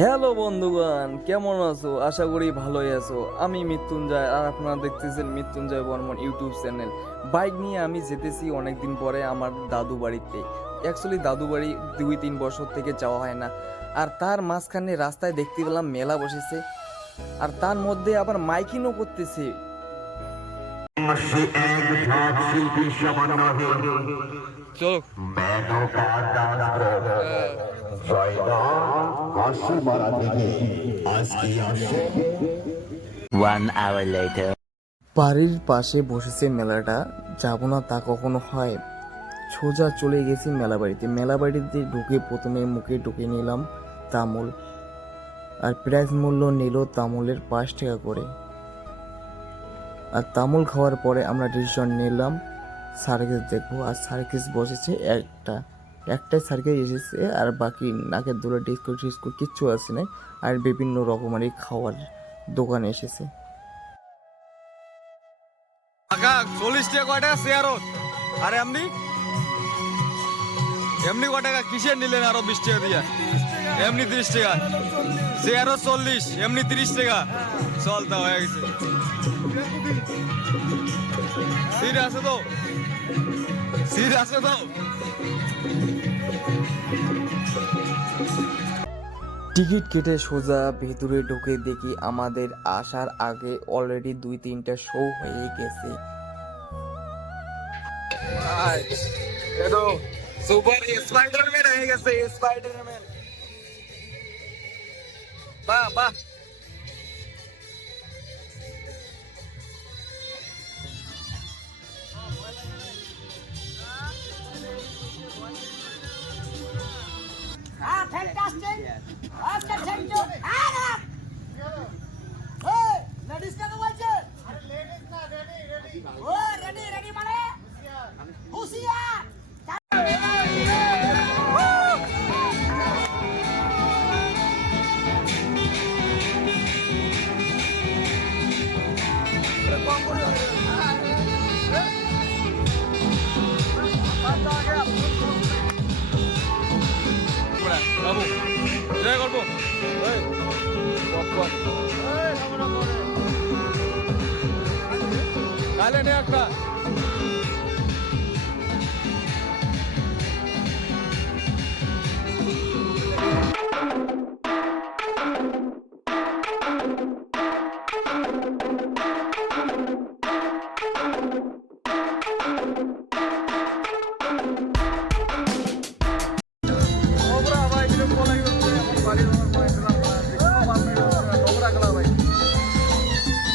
Hello বন্ধুগণ, কেমন আছো? আশা করি ভালোই আছো। আমি মৃত্যুঞ্জয়, আর আপনারা দেখতেছেন Mrityunjoy Barman YouTube channel. Bike নিয়ে আমি যেতেছি অনেকদিন পরে আমার দাদু বাড়িতে। অ্যাকচুয়ালি দাদু বাড়ি 2-3 বছর থেকে যাওয়া হয় না। আর তার মাঝখানে রাস্তায় দেখতে পেলাম মেলা বসেছে, আর তার মধ্যে আবার মাইকিংও করতেছে। চলো। One hour later. বাড়ির পাশে বসেছে মেলাটা, যাবো না তা কখনো হয়। সোজা চলে গেছি মেলা বাড়িতে। মেলা বাড়িতে ঢুকে প্রথমে মুখে ঢুকে নিলাম তামুল, আর প্রাইস মূল্য নিল তামুলের 5 টাকা করে। আর তামুল খাওয়ার পরে আমরা ডিসিশন নিলাম সার্কাস দেখবো। আর সার্কাস বসেছে একটাই সার্কাস এসেছে, আর বাকি নাকের দোলা ডিস্কো টিস্কো কিচ্ছু আসে নাই। আর বিভিন্ন রকমারি খাওয়ার দোকান এসেছে। 40 টাকা কয় টাকা শেয়ারও? আরে এমনি এমনি কয় টাকা কিসের নিলেন? আরো 20 টাকা দিয়া এমনি 30 টাকা, শেয়ারও 40, এমনি 30 টাকা। চলতা হয়ে গেছে। সিট আছে তো? সিট আছে তো? টিকিট কেটে সোজা ভেতরে ঢুকে দেখি আমাদের আসার আগে অলরেডি 2-3টা শো হয়ে গেছে। সুপার স্পাইডারম্যান হয়ে গেছে, স্পাইডারম্যান। বাহ বাহ। Fantastic! Okay, thank you. Adam! Hey, ladies কাকে বলছে? আরে ladies না, ready. ও ready মানে? হুঁশিয়ার! বাবু জয় করবো। তাহলে নে একটা।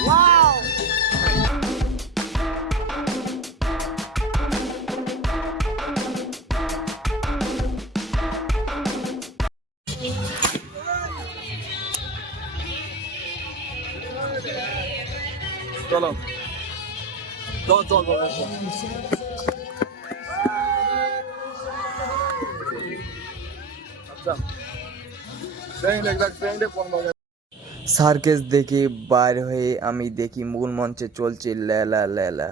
Wow! চলো চল। আচ্ছা সার্কাস দেখে বাইর হয়ে আমি দেখি মূল মঞ্চে চলছে লেলা লেলা।